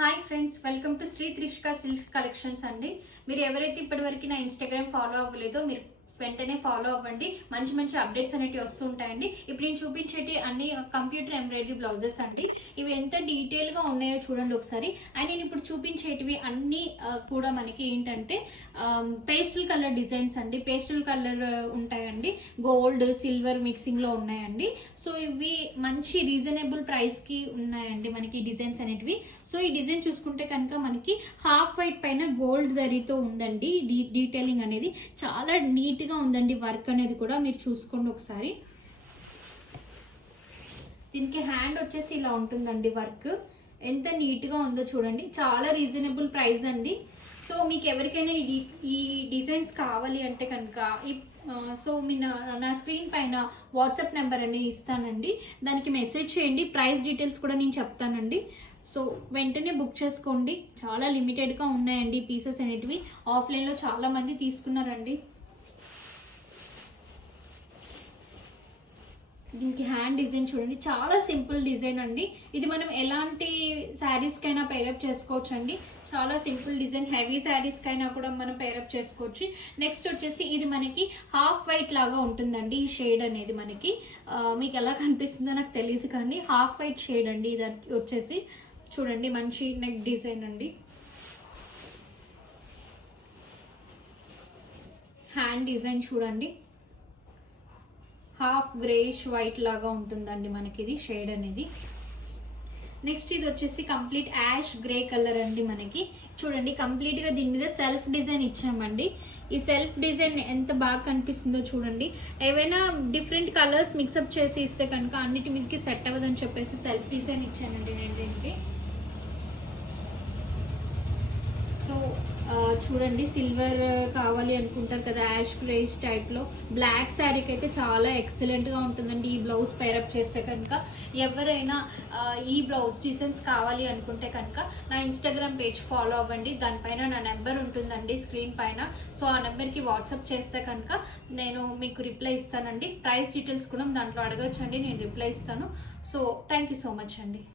Hi friends, welcome to Shri Trishka silks collections అండి. మీరు ఎవరైతే ఇప్పటివరకు నా ఇన్స్టాగ్రామ్ ఫాలో అవ్వలేదో మీరు వెంటనే ఫాలో అవ్వండి. మంచి మంచి అప్డేట్స్ అనేవి వస్తుంటాయండి. ఇప్పుడు నేను చూపించేటి అన్ని కంప్యూటర్ ఎంబ్రాయిడరీ బ్లౌజెస్ అండి. ఇవి ఎంత డీటెయిల్ గా ఉన్నాయో చూడండి ఒకసారి. అండ్ నేను ఇప్పుడు చూపించేటివి అన్ని కూడా మనకి ఏంటంటే పేస్టల్ కలర్ డిజైన్స్ అండి. పేస్టల్ కలర్ ఉంటాయండి, గోల్డ్ సిల్వర్ మిక్సింగ్ లో ఉన్నాయండి. సో ఇవి మంచి రీజనబుల్ ప్రైస్ కి ఉన్నాయండి మనకి డిజైన్స్ అనేటివి. సో ఈ డిజైన్ చూసుకుంటే కనుక మనకి హాఫ్ వైట్ పైన గోల్డ్ జరీతో ఉందండి. డీటెయిలింగ్ అనేది చాలా నీట్ గా ఉందండి. వర్క్ అనేది కూడా మీరు చూసుకోండి ఒకసారి. దీనికి హ్యాండ్ వచ్చేసి ఇలా ఉంటుందండి. వర్క్ ఎంత నీట్ గా ఉందో చూడండి. చాలా రీజనబుల్ ప్రైస్ అండి. సో మీకు ఎవరికైనా ఈ డిజైన్స్ కావాలి అంటే కనుక సో మీ నా స్క్రీన్ పైన వాట్సాప్ నెంబర్ అనేది ఇస్తానండి. దానికి మెసేజ్ చేయండి. ప్రైస్ డీటెయిల్స్ కూడా నేను చెప్తానండి. సో వెంటనే బుక్ చేసుకోండి. చాలా లిమిటెడ్గా ఉన్నాయండి పీసెస్ అనేటివి. ఆఫ్లైన్లో చాలా మంది తీసుకున్నారండి. దీనికి హ్యాండ్ డిజైన్ చూడండి, చాలా సింపుల్ డిజైన్ అండి. ఇది మనం ఎలాంటి శారీస్ కైనా పేరప్ చేసుకోవచ్చు అండి. చాలా సింపుల్ డిజైన్. హెవీ శారీస్ కైనా కూడా మనం పేరప్ చేసుకోవచ్చు. నెక్స్ట్ వచ్చేసి ఇది మనకి హాఫ్ వైట్ లాగా ఉంటుందండి. ఈ షేడ్ అనేది మనకి మీకు ఎలా కనిపిస్తుందో నాకు తెలియదు కానీ హాఫ్ వైట్ షేడ్ అండి. ఇది వచ్చేసి చూడండి, మంచి నెక్ డిజైన్ అండి. హ్యాండ్ డిజైన్ చూడండి, హాఫ్ గ్రేష్ వైట్ లాగా ఉంటుందండి మనకి ఇది షేడ్ అనేది. నెక్స్ట్ ఇది వచ్చేసి కంప్లీట్ యాష్ గ్రే కలర్ అండి. మనకి చూడండి కంప్లీట్ గా దీని మీద సెల్ఫ్ డిజైన్ ఇచ్చామండి. ఈ సెల్ఫ్ డిజైన్ ఎంత బాగా కనిపిస్తుందో చూడండి. ఏవైనా డిఫరెంట్ కలర్స్ మిక్సప్ చేసి ఇస్తే కనుక అన్నిటి మీదకి సెట్ అవ్వదని చెప్పేసి సెల్ఫ్ డిజైన్ ఇచ్చానండి నేను దీనికి. సో చూడండి, సిల్వర్ కావాలి అనుకుంటారు కదా, యాష్ గ్రేష్ టైప్ లో బ్లాక్ శారీకి అయితే చాలా ఎక్సలెంట్ గా ఉంటుందండి. ఈ బ్లౌజ్ పేరప్ చేస్తే కనుక ఎవరైనా ఈ బ్లౌజ్ డిజైన్స్ కావాలి అనుకుంటే కనుక నా ఇన్స్టాగ్రామ్ పేజ్ ఫాలో అవ్వండి. దానిపైన నా నెంబర్ ఉంటుందండి స్క్రీన్ పైన. సో ఆ నెంబర్కి వాట్సాప్ చేస్తే కనుక నేను మీకు రిప్లై ఇస్తానండి. ప్రైస్ డీటెయిల్స్ కూడా దాంట్లో అడగచ్చండి, నేను రిప్లై ఇస్తాను. So thank you so much అండి.